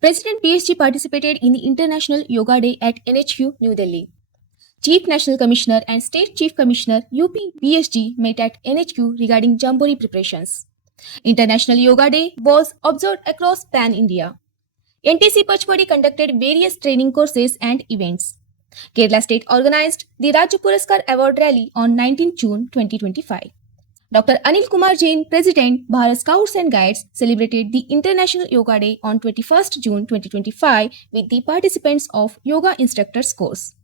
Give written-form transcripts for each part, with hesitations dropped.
President PSG participated in the International Yoga Day at NHU, New Delhi. Chief National Commissioner and State Chief Commissioner UP BSG met at NHU regarding Jamboree preparations. International Yoga Day was observed across Pan India. NTC Pachmadi conducted various training courses and events. Kerala State organized the Rajya Puraskar Award Rally on 19 June 2025. Dr. Anil Kumar Jain, President, Bharat Scouts and Guides, celebrated the International Yoga Day on 21st June 2025 with the participants of Yoga Instructors course.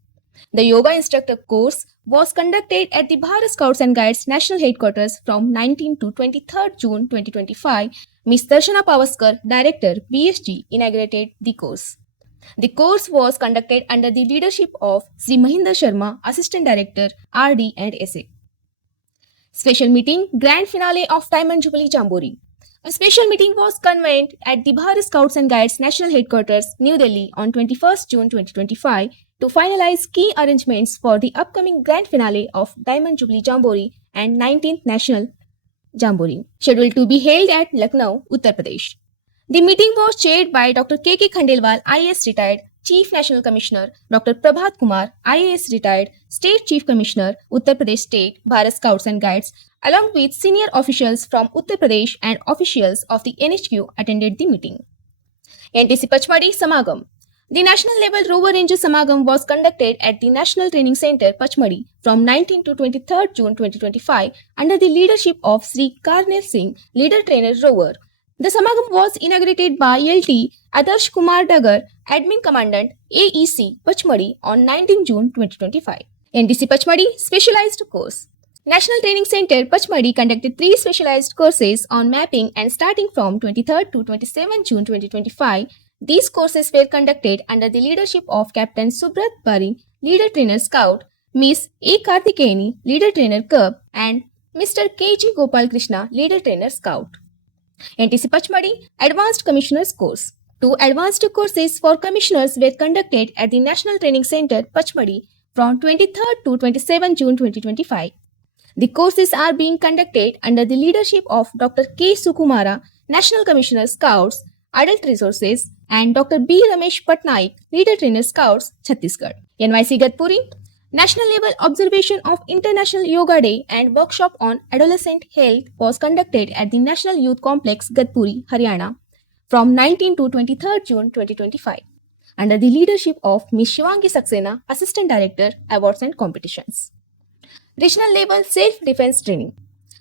The Yoga Instructor course was conducted at the Bharat Scouts and Guides National Headquarters from 19 to 23rd June 2025. Ms. Darshana Pavaskar, Director, BSG, inaugurated the course. The course was conducted under the leadership of Sri Mahinder Sharma, Assistant Director, RD and SA. Special meeting, Grand Finale of Diamond Jubilee Jamboree. A special meeting was convened at the Bharat Scouts and Guides National Headquarters, New Delhi on 21st June 2025 to finalize key arrangements for the upcoming Grand Finale of Diamond Jubilee Jamboree and 19th National Jamboree, scheduled to be held at Lucknow, Uttar Pradesh. The meeting was chaired by Dr. K.K. Khandelwal, IAS retired, Chief National Commissioner, Dr. Prabhat Kumar, IAS retired, State Chief Commissioner, Uttar Pradesh State, Bharat Scouts and Guides, along with senior officials from Uttar Pradesh and officials of the NHQ attended the meeting. NTC Pachmadi Samagam. The National Level Rover Ranger Samagam was conducted at the National Training Center, Pachmadi, from 19 to 23rd June 2025 under the leadership of Sri Karnel Singh, Leader Trainer Rover. The Samagam was inaugurated by LT Adarsh Kumar Dagar, Admin Commandant, AEC, Pachmadi, on 19 June 2025. NTC Pachmadi Specialized Course. National Training Center, Pachmadi conducted 3 specialized courses on mapping and starting from 23rd to 27 June 2025. These courses were conducted under the leadership of Captain Subrat Bari, Leader Trainer Scout, Miss A. Karthikeni, Leader Trainer Cub, and Mr. K.G. Gopal Krishna, Leader Trainer Scout. NTC Pachmadi Advanced Commissioners Course. 2 advanced courses for commissioners were conducted at the National Training Center, Pachmadi, from 23rd to 27 June 2025. The courses are being conducted under the leadership of Dr. K. Sukumara, National Commissioner Scouts, Adult Resources, and Dr. B. Ramesh Patnaik, Leader Trainer Scouts, Chhattisgarh. NYC Gadpuri National Level Observation of International Yoga Day and Workshop on Adolescent Health was conducted at the National Youth Complex, Gadpuri, Haryana, from 19 to 23rd June 2025, under the leadership of Ms. Shivangi Saxena, Assistant Director, Awards and Competitions. Regional Level Self-Defense Training.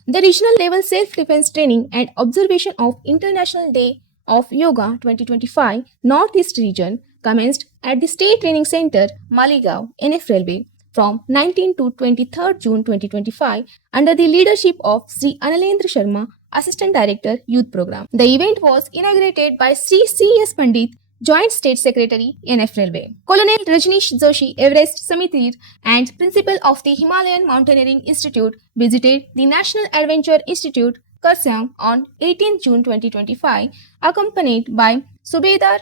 The Regional Level Self-Defense Training and Observation of International Day of Yoga 2025 Northeast Region commenced at the State Training Center, Maligaon, NF Railway, from 19 to 23rd June 2025 under the leadership of Sri Analendra Sharma, Assistant Director, Youth Program. The event was inaugurated by Sri C.S. Pandit, Joint State Secretary, NF Railway. Colonel Rajneesh Joshi, Everest Samitir, and Principal of the Himalayan Mountaineering Institute visited the National Adventure Institute, Kurseong, on 18 June 2025, accompanied by Subedar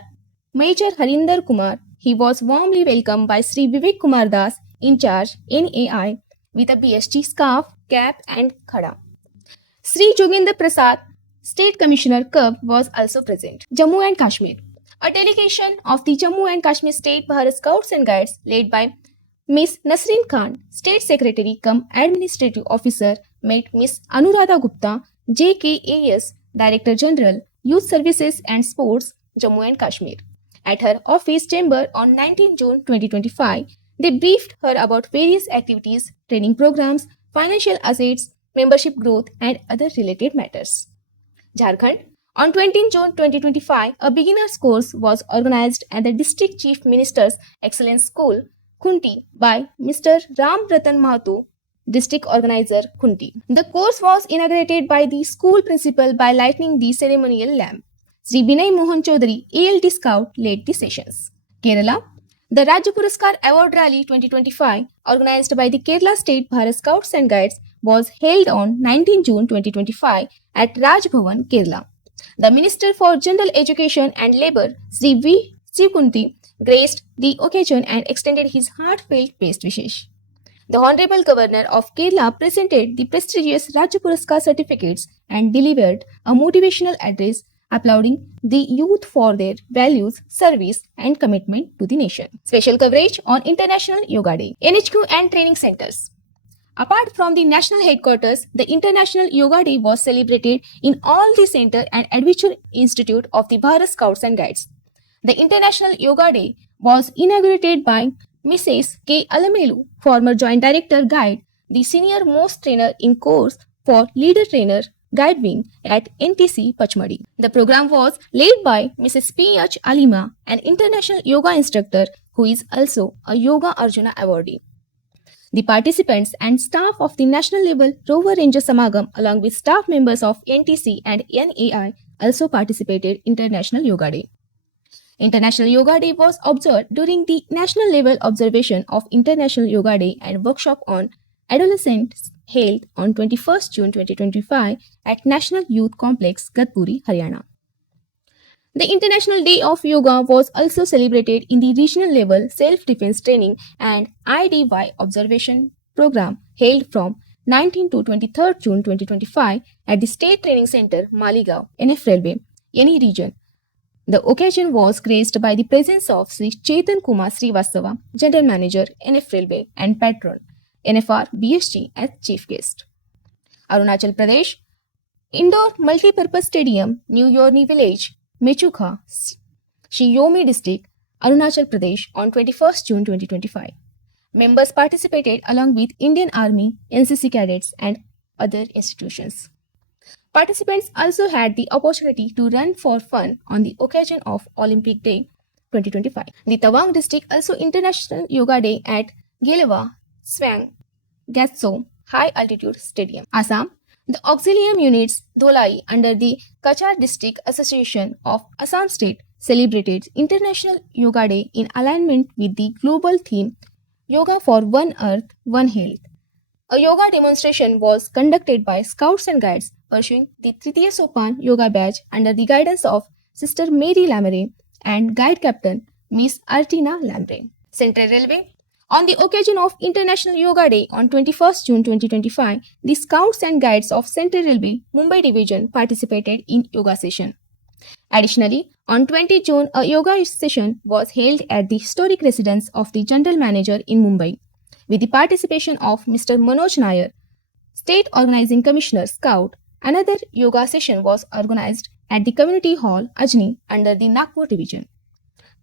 Major Harinder Kumar. He was warmly welcomed by Sri Vivek Kumar Das, in charge, NAI, with a BSG scarf, cap and khada. Sri Jogendra Prasad, State Commissioner Cub, was also present. Jammu and Kashmir. A delegation of the Jammu and Kashmir State Bharat Scouts and Guides led by Ms. Nasreen Khan, State Secretary cum Administrative Officer, met Ms. Anuradha Gupta, JKAS, Director General, Youth Services and Sports, Jammu and Kashmir, at her office chamber on 19 June 2025. They briefed her about various activities, training programs, financial assets, membership growth, and other related matters. Jharkhand. On 20 June 2025, a beginner's course was organized at the District Chief Minister's Excellence School, Khunti, by Mr. Ram Ratan Mahato, District Organizer, Khunti. The course was inaugurated by the school principal by lighting the ceremonial lamp. Sri Binay Mohan Chaudhary, ALT Scout, led the sessions. Kerala. The Rajya Puraskar Award Rally 2025, organized by the Kerala State Bharat Scouts and Guides, was held on 19 June 2025 at Raj Bhavan, Kerala. The Minister for General Education and Labour, Sri V. Srikunti, graced the occasion and extended his heartfelt best wishes. The Honorable Governor of Kerala presented the prestigious Rajya Puraskar certificates and delivered a motivational address applauding the youth for their values, service, and commitment to the nation. Special coverage on International Yoga Day. NHQ and training centers. Apart from the national headquarters, the International Yoga Day was celebrated in all the center and adventure institute of the Bharat Scouts and Guides. The International Yoga Day was inaugurated by Mrs. K. Alamelu, former Joint Director Guide, the senior most trainer in course for Leader Trainer Guide Wing at NTC Pachmadi. The program was led by Mrs. P. H. Alima, an international yoga instructor who is also a Yoga Arjuna awardee. The participants and staff of the national level Rover Ranger Samagam along with staff members of NTC and NAI also participated in International Yoga Day. International Yoga Day was observed during the national level observation of International Yoga Day and workshop on adolescents held on 21st June 2025 at National Youth Complex, Gatpuri, Haryana. The International Day of Yoga was also celebrated in the regional level self-defense training and IDY observation program held from 19 to 23rd June 2025 at the State Training Center, Maligaon, NF Railway, any region. The occasion was graced by the presence of Sri Chetan Kumar Srivastava, General Manager, NF Railway, and Patron, NFR BSG, as chief guest. Arunachal Pradesh, Indoor Multipurpose Stadium, New Yorni Village, Mechukha, Shiyomi District, Arunachal Pradesh on 21st June 2025. Members participated along with Indian Army, NCC cadets, and other institutions. Participants also had the opportunity to run for fun on the occasion of Olympic Day 2025. The Tawang district also International Yoga Day at Gelewa, Swang, Gatso High Altitude Stadium. Assam, the auxilium units Dholai under the Kachar District Association of Assam State celebrated International Yoga Day in alignment with the global theme Yoga for One Earth, One Health. A yoga demonstration was conducted by Scouts and Guides pursuing the Tritiya Sopan Yoga Badge under the guidance of Sister Mary Lamre and Guide Captain Miss Artina Lamre. Central Railway. On the occasion of International Yoga Day on 21st June 2025, the Scouts and Guides of Central Railway Mumbai Division participated in yoga session. Additionally, on 20 June, a yoga session was held at the historic residence of the General Manager in Mumbai, with the participation of Mr. Manoj Nair, State Organizing Commissioner Scout. Another yoga session was organized at the Community Hall, Ajni, under the Nagpur Division.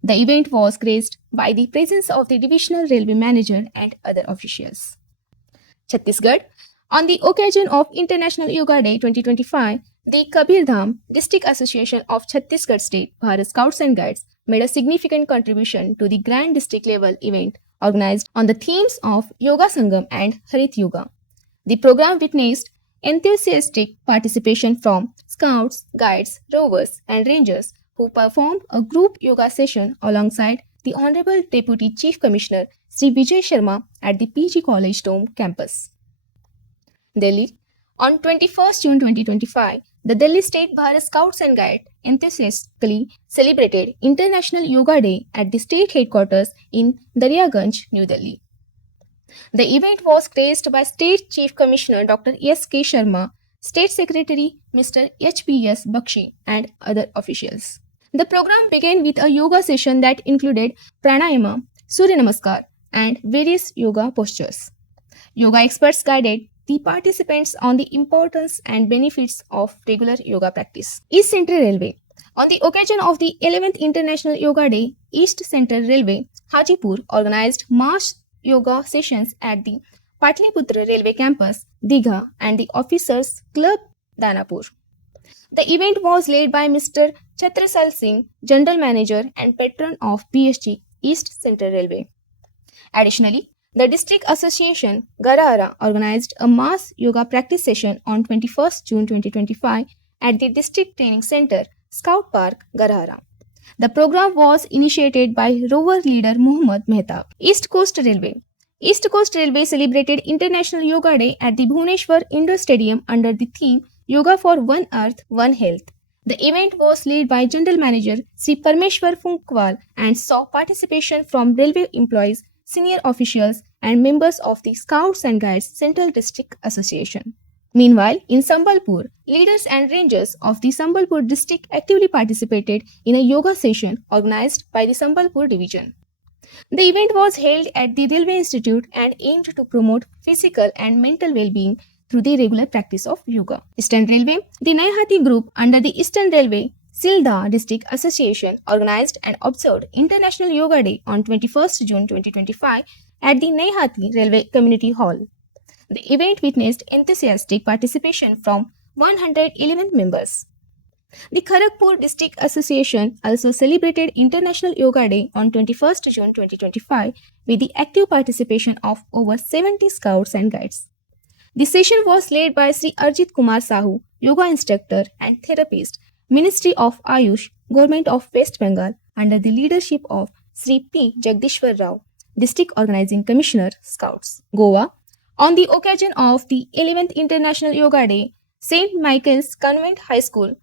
The event was graced by the presence of the Divisional Railway Manager and other officials. Chhattisgarh. On the occasion of International Yoga Day 2025, the Kabir Dham District Association of Chhattisgarh State Bharat Scouts and Guides made a significant contribution to the grand district level event organized on the themes of Yoga Sangam and Harit Yoga. The program witnessed enthusiastic participation from Scouts, Guides, Rovers, and Rangers who performed a group yoga session alongside the Honorable Deputy Chief Commissioner Sri Vijay Sharma at the PG College Dome campus. Delhi. On 21st June 2025, the Delhi State Bharat Scouts and Guides enthusiastically celebrated International Yoga Day at the state headquarters in Daryaganj, New Delhi. The event was graced by State Chief Commissioner Dr. S. K. Sharma, State Secretary Mr. H.P.S. Bakshi, and other officials. The program began with a yoga session that included pranayama, Surya Namaskar, and various yoga postures. Yoga experts guided the participants on the importance and benefits of regular yoga practice. East Central Railway. On the occasion of the 11th International Yoga Day, East Central Railway, Hajipur organized mass yoga sessions at the Patliputra Railway Campus, Digha, and the Officers Club, Danapur. The event was led by Mr. Chhatrasal Singh, General Manager and Patron of PSG, East Central Railway. Additionally, the District Association, Garahara, organized a mass yoga practice session on 21st June 2025 at the District Training Center, Scout Park, Garahara. The program was initiated by rover leader Muhammad Mehtab. East Coast Railway. East Coast Railway celebrated International Yoga Day at the Bhubaneswar Indoor Stadium under the theme Yoga for One Earth, One Health. The event was led by General Manager Sri Parmeshwar Funkwal and saw participation from railway employees, senior officials, and members of the Scouts and Guides Central District Association. Meanwhile, in Sambalpur, leaders and rangers of the Sambalpur district actively participated in a yoga session organized by the Sambalpur division. The event was held at the Railway Institute and aimed to promote physical and mental well-being through the regular practice of yoga. Eastern Railway, the Naihati Group under the Eastern Railway Silda District Association organized and observed International Yoga Day on 21st June 2025 at the Naihati Railway Community Hall. The event witnessed enthusiastic participation from 111 members. The Kharagpur District Association also celebrated International Yoga Day on 21st June 2025 with the active participation of over 70 scouts and guides. The session was led by Sri Arjit Kumar Sahu, yoga instructor and therapist, Ministry of Ayush, Government of West Bengal, under the leadership of Sri P. Jagdishwar Rao, District Organizing Commissioner, Scouts. Goa. On the occasion of the 11th International Yoga Day, St. Michael's Convent High School,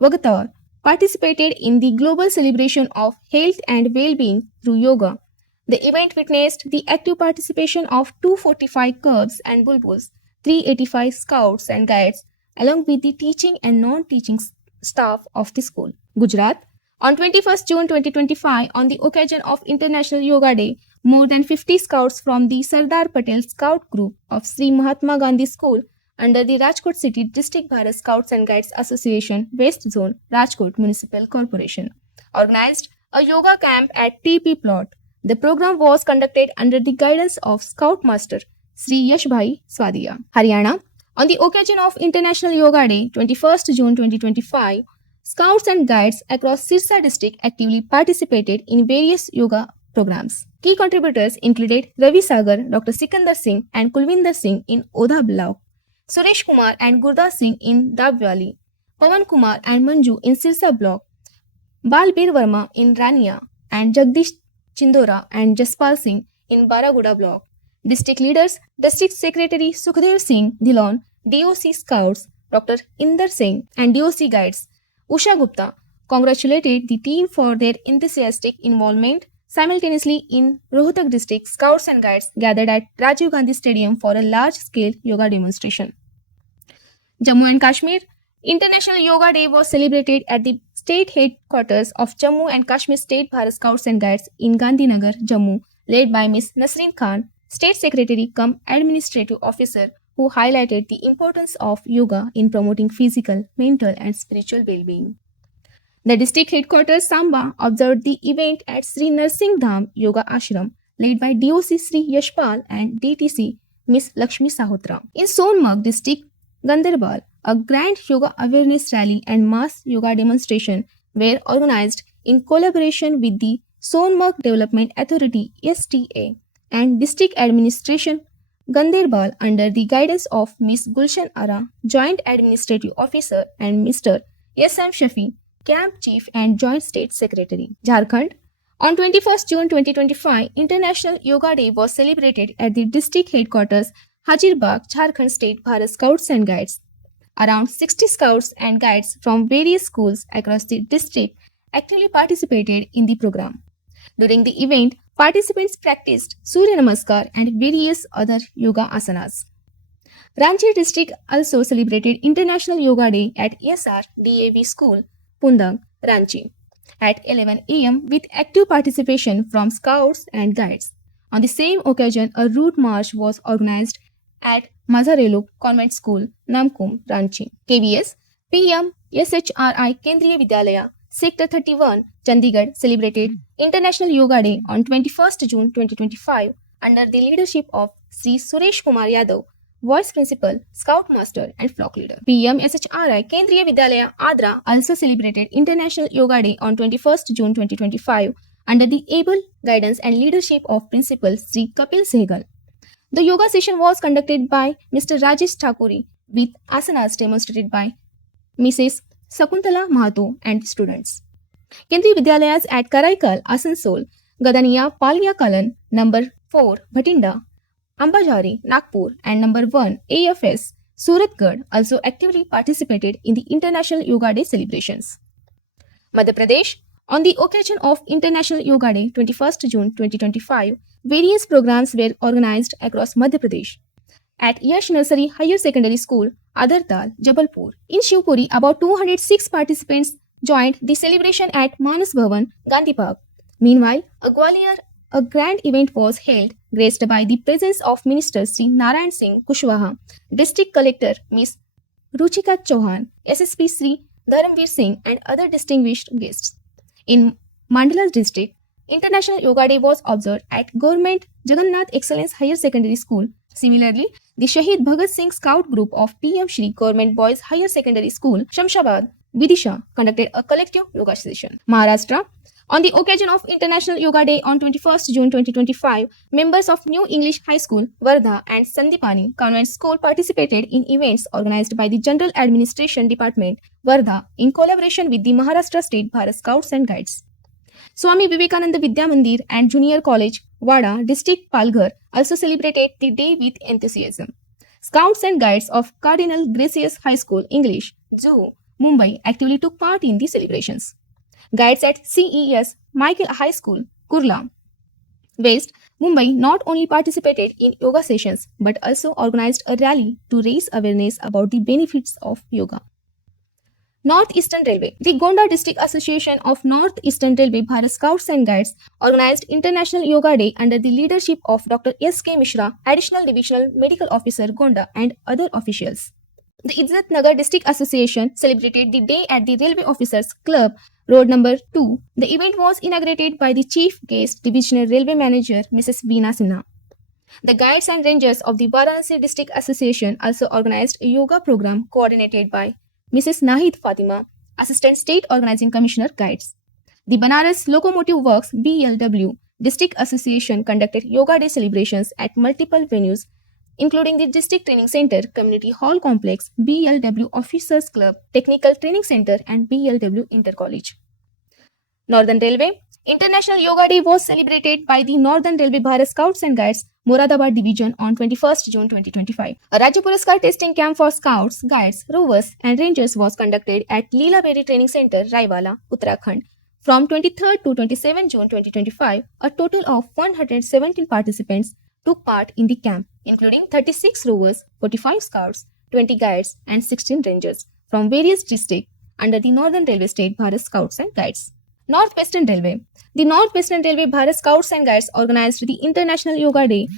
Vagator, participated in the global celebration of health and well-being through yoga. The event witnessed the active participation of 245 cubs and bulbuls, 385 scouts and guides, along with the teaching and non-teaching staff of the school. Gujarat. On 21st June 2025, on the occasion of International Yoga Day, more than 50 scouts from the Sardar Patel Scout Group of Sri Mahatma Gandhi School under the Rajkot City District Bharat Scouts and Guides Association, West Zone, Rajkot Municipal Corporation, organized a yoga camp at TP Plot. The program was conducted under the guidance of Scout Master Sri Yashbhai Swadia. Haryana. On the occasion of International Yoga Day, 21st June 2025, Scouts and Guides across Sirsa district actively participated in various yoga programs. Key contributors included Ravi Sagar, Dr. Sikandar Singh and Kulvinder Singh in Odha Block, Suresh Kumar and Gurdas Singh in Dabwali, Pawan Kumar and Manju in Sirsa Block, Balbir Verma in Rania, and Jagdish Chindora and Jaspal Singh in Baraguda Block. District leaders, District Secretary Sukhdev Singh Dhillon, DOC Scouts, Dr. Inder Singh and DOC Guides, Usha Gupta, congratulated the team for their enthusiastic involvement. Simultaneously, in Rohtak district, Scouts and Guides gathered at Rajiv Gandhi Stadium for a large-scale yoga demonstration. Jammu and Kashmir. International Yoga Day was celebrated at the state headquarters of Jammu and Kashmir State Bharat Scouts and Guides in Gandhinagar, Jammu, led by Ms. Nasreen Khan, State Secretary cum Administrative Officer, who highlighted the importance of yoga in promoting physical, mental and spiritual well-being. The district headquarters Samba observed the event at Sri Narsingh Dham Yoga Ashram, led by DOC Sri Yashpal and DTC Ms. Lakshmi Sahotra. In Sonmarg district, Ganderbal, a grand yoga awareness rally and mass yoga demonstration were organized in collaboration with the Sonmarg Development Authority (STA) and District Administration Ganderbal under the guidance of Ms. Gulshan Ara, Joint Administrative Officer, and Mr. S.M. Shafi, Camp Chief and Joint State Secretary. Jharkhand. On 21st June 2025, International Yoga Day was celebrated at the district headquarters Hajirbagh, Jharkhand State Bharat Scouts and Guides. Around 60 scouts and guides from various schools across the district actively participated in the program. During the event, participants practiced Surya Namaskar and various other yoga asanas. Ranchi district also celebrated International Yoga Day at ESR DAV School, Pundang, Ranchi, at 11 a.m. with active participation from scouts and guides. On the same occasion, a route march was organized at Mazarelu Convent School, Namkum, Ranchi. KBS, PM, SHRI Kendriya Vidyalaya, Sector 31, Chandigarh celebrated International Yoga Day on 21st June 2025 under the leadership of Sri Suresh Kumar Yadav, Vice Principal, Scout Master and Flock Leader. PM SHRI Kendriya Vidyalaya Adra also celebrated International Yoga Day on 21st June 2025 under the able guidance and leadership of Principal Sri Kapil Sehgal. The yoga session was conducted by Mr. Rajesh Thakuri with asanas demonstrated by Mrs. Sakuntala Mahato and students. Kendriya Vidyalayas at Karaikal, Asansol, Gadaniya Palya Kalan, number 4, Bhatinda, Ambajari, Nagpur, and number 1, AFS, Suratgarh also actively participated in the International Yoga Day celebrations. Madhya Pradesh. On the occasion of International Yoga Day, 21st June 2025, various programs were organized across Madhya Pradesh. at Yash Nursery Higher Secondary School, Adartal, Jabalpur. In Shivpuri, about 206 participants joined the celebration at Manas Bhavan, Gandhi Park. Meanwhile, at Gwalior, a grand event was held, graced by the presence of Minister Sri Narayan Singh Kushwaha, District Collector Ms. Ruchika Chauhan, SSP Sri Dharamveer Singh, and other distinguished guests. In Mandala district, International Yoga Day was observed at Government Jagannath Excellence Higher Secondary School. Similarly, the Shahid Bhagat Singh Scout Group of PM Shri Government Boys Higher Secondary School, Shamshabad, Vidisha, conducted a collective yoga session. Maharashtra. On the occasion of International Yoga Day on 21st June 2025, members of New English High School, Wardha and Sandipani Convent School participated in events organized by the General Administration Department, Wardha, in collaboration with the Maharashtra State Bharat Scouts and Guides. Swami Vivekananda Vidya Mandir and Junior College, Wada, District Palghar, also celebrated the day with enthusiasm. Scouts and Guides of Cardinal Gracious High School, English, Zoo, Mumbai actively took part in the celebrations. Guides at CES Michael High School, Kurla, West, Mumbai not only participated in yoga sessions but also organized a rally to raise awareness about the benefits of yoga. Northeastern Railway. The Gonda District Association of Northeastern Railway Bharat Scouts and Guides organized International Yoga Day under the leadership of Dr. S.K. Mishra, Additional Divisional Medical Officer, Gonda, and other officials. The Izzat Nagar District Association celebrated the day at the Railway Officers Club, Road number 2. The event was inaugurated by the Chief Guest Divisional Railway Manager, Mrs. Veena Sinha. The Guides and Rangers of the Varanasi District Association also organized a yoga program coordinated by Mrs. Nahid Fatima, Assistant State Organizing Commissioner, Guides. The Banaras Locomotive Works BLW District Association conducted Yoga Day celebrations at multiple venues, including the District Training Center, Community Hall Complex, BLW Officers Club, Technical Training Center, and BLW Inter-College. Northern Railway. International Yoga Day was celebrated by the Northern Railway Bharat Scouts and Guides, Moradabad Division on 21st June 2025. A Rajya Puraskar testing camp for Scouts, Guides, Rovers, and Rangers was conducted at Leela Berry Training Center, Raiwala, Uttarakhand. From 23rd to 27 June 2025, a total of 117 participants took part in the camp, including 36 rovers, 45 scouts, 20 guides, and 16 rangers from various districts under the Northern Railway State Bharat Scouts and Guides. Northwestern Railway. The Northwestern Railway Bharat Scouts and Guides organized the International Yoga Day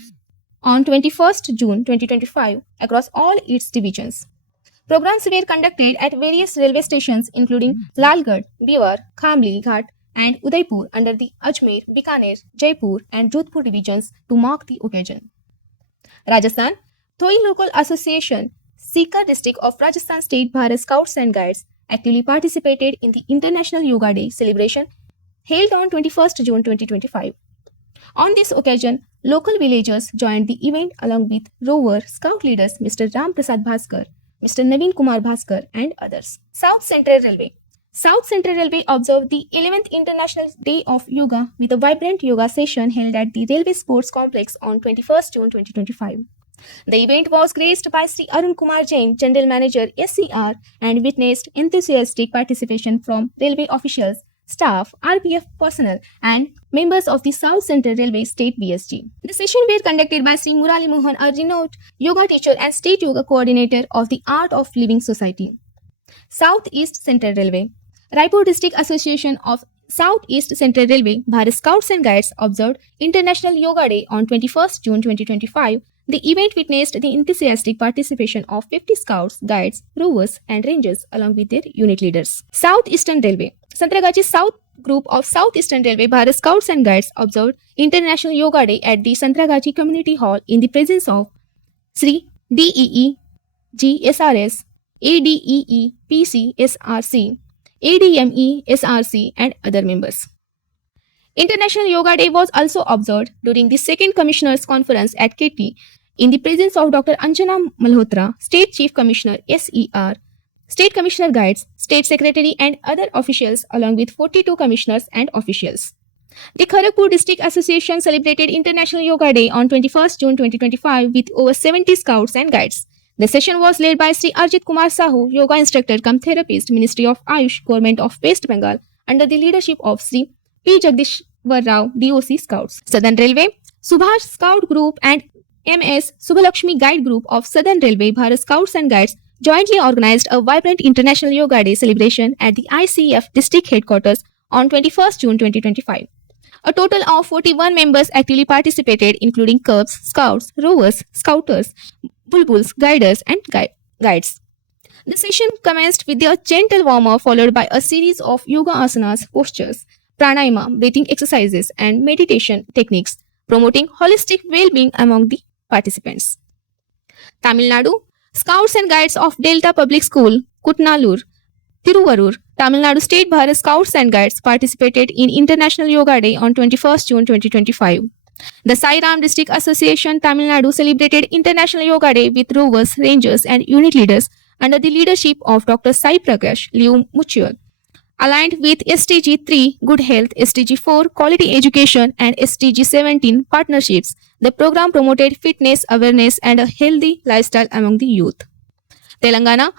on 21st June 2025 across all its divisions. Programs were conducted at various railway stations including Lalgarh, Biwar, Khamli Ghat, and Udaipur under the Ajmer, Bikaner, Jaipur, and Jodhpur divisions to mark the occasion. Rajasthan. Thoi Local Association, Sikar district of Rajasthan State Bharat Scouts and Guides actively participated in the International Yoga Day celebration held on 21st June 2025. On this occasion, local villagers joined the event along with rover scout leaders Mr. Ram Prasad Bhaskar, Mr. Naveen Kumar Bhaskar, and others. South Central Railway. South Central Railway observed the 11th International Day of Yoga with a vibrant yoga session held at the Railway Sports Complex on 21st June 2025. The event was graced by Sri Arun Kumar Jain, General Manager SCR, and witnessed enthusiastic participation from railway officials, staff, RPF personnel, and members of the South Central Railway State BSG. The session were conducted by Sri Murali Mohan, a renowned yoga teacher and state yoga coordinator of the Art of Living Society. Southeast Central Railway. Raipur District Association of Southeast Central Railway Bharat Scouts and Guides observed International Yoga Day on 21st June 2025. The event witnessed the enthusiastic participation of 50 scouts, guides, rovers, and rangers along with their unit leaders. Southeastern Railway. Santragachi South Group of Southeastern Railway Bharat Scouts and Guides observed International Yoga Day at the Santragachi Community Hall in the presence of Sri DEE, GSRS, ADEE, PCSRC, ADME, SRC, and other members. International Yoga Day was also observed during the Second Commissioners Conference at KT in the presence of Dr. Anjana Malhotra, State Chief Commissioner SER, State Commissioner Guides, State Secretary, and other officials along with 42 commissioners and officials. The Kharagpur District Association celebrated International Yoga Day on 21st June 2025 with over 70 scouts and guides. The session was led by Sri Arjit Kumar Sahu, Yoga Instructor cum Therapist, Ministry of Ayush, Government of West Bengal, under the leadership of Sri P. Jagdishwar Rao, DOC Scouts. Southern Railway, Subhash Scout Group and MS Subhalakshmi Guide Group of Southern Railway Bharat Scouts and Guides jointly organized a vibrant International Yoga Day celebration at the ICF district headquarters on 21st June 2025. A total of 41 members actively participated, including Cubs, Scouts, Rovers, Scouters, Bulbuls, Guiders, and Guides. The session commenced with a gentle warm-up followed by a series of yoga asanas, postures, pranayama, breathing exercises, and meditation techniques, promoting holistic well-being among the participants. Tamil Nadu Scouts and Guides of Delta Public School, Kutnalur, Tiruvarur, Tamil Nadu State Bharat Scouts and Guides participated in International Yoga Day on 21st June 2025. The Sai Ram District Association Tamil Nadu celebrated International Yoga Day with rovers, rangers, and unit leaders under the leadership of Dr. Sai Prakash Liu Mutual. Aligned with SDG 3 Good Health, SDG 4 Quality Education, and SDG 17 Partnerships, the program promoted fitness, awareness, and a healthy lifestyle among the youth. Telangana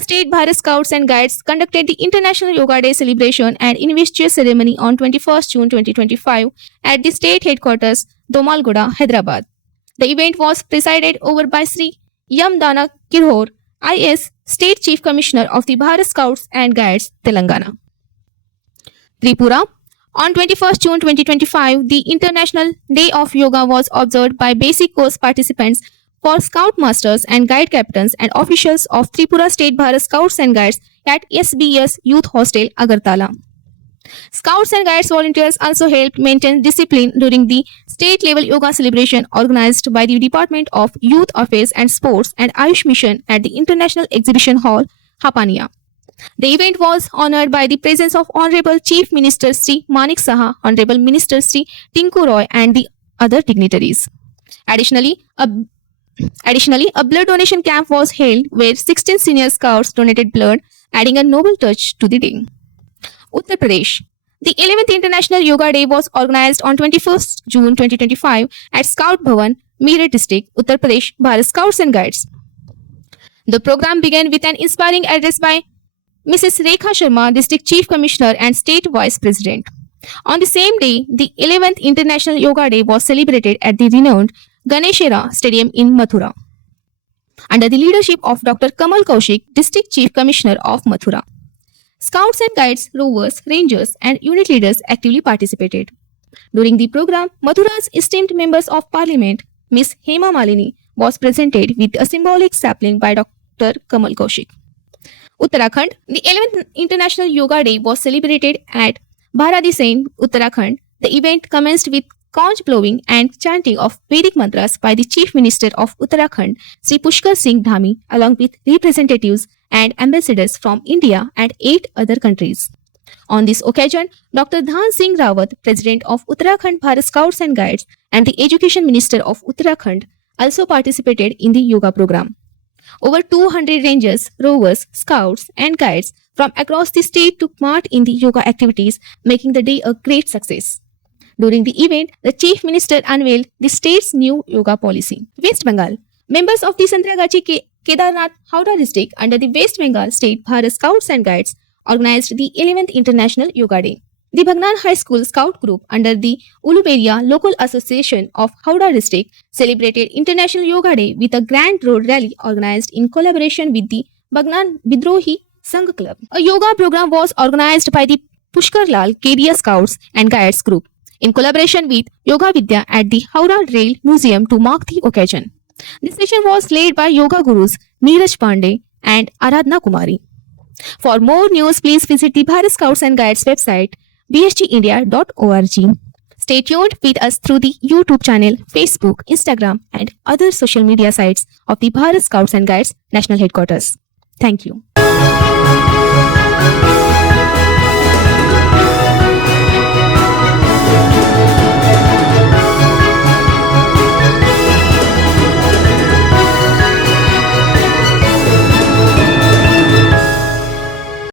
State Bharat Scouts and Guides conducted the International Yoga Day celebration and investiture ceremony on 21st June 2025 at the state headquarters, Domalgoda, Hyderabad. The event was presided over by Sri Yamdana Kirhor, IS State Chief Commissioner of the Bharat Scouts and Guides, Telangana. Tripura on 21st June 2025, the International Day of Yoga was observed by basic course participants for Scout Masters and Guide Captains and officials of Tripura State Bharat Scouts and Guides at SBS Youth Hostel, Agartala. Scouts and Guides volunteers also helped maintain discipline during the state-level yoga celebration organized by the Department of Youth Affairs and Sports and Ayush Mission at the International Exhibition Hall, Hapania. The event was honored by the presence of Honorable Chief Minister Sri Manik Saha, Honorable Minister Sri Tinku Roy, and the other dignitaries. Additionally, a blood donation camp was held where 16 senior scouts donated blood, adding a noble touch to the day. Uttar Pradesh. The 11th International Yoga Day was organized on 21st June 2025 at Scout Bhavan, Meerut District, Uttar Pradesh, Bharat Scouts and Guides. The program began with an inspiring address by Mrs. Rekha Sharma, District Chief Commissioner and State Vice President. On the same day, the 11th International Yoga Day was celebrated at the renowned Ganeshera Stadium in Mathura, under the leadership of Dr. Kamal Kaushik, District Chief Commissioner of Mathura. Scouts and Guides, Rovers, Rangers, and unit leaders actively participated. During the program, Mathura's esteemed members of Parliament, Ms. Hema Malini, was presented with a symbolic sapling by Dr. Kamal Kaushik. Uttarakhand, the 11th International Yoga Day was celebrated at Bharadisen, Uttarakhand. The event commenced with conch blowing and chanting of Vedic mantras by the Chief Minister of Uttarakhand, Sri Pushkar Singh Dhami, along with representatives and ambassadors from India and 8 other countries. On this occasion, Dr. Dhan Singh Rawat, President of Uttarakhand Bharat Scouts and Guides, and the Education Minister of Uttarakhand also participated in the yoga program. Over 200 rangers, rovers, scouts, and guides from across the state took part in the yoga activities, making the day a great success. During the event, the Chief Minister unveiled the state's new yoga policy. West Bengal. Members of the Santragachi Kedarnath Howrah district under the West Bengal State Bharat Scouts and Guides organized the 11th International Yoga Day. The Bhagnan High School Scout Group under the Uluberia Local Association of Howrah district celebrated International Yoga Day with a grand road rally organized in collaboration with the Bhagnan Vidrohi Sangh Club. A yoga program was organized by the Pushkar Lal Kedia Scouts and Guides Group in collaboration with Yoga Vidya at the Howrah Rail Museum to mark the occasion. This session was led by yoga gurus Neeraj Pandey and Aradhna Kumari. For more news, please visit the Bharat Scouts and Guides website bsgindia.org. Stay tuned with us through the YouTube channel, Facebook, Instagram, and other social media sites of the Bharat Scouts and Guides National Headquarters. Thank you.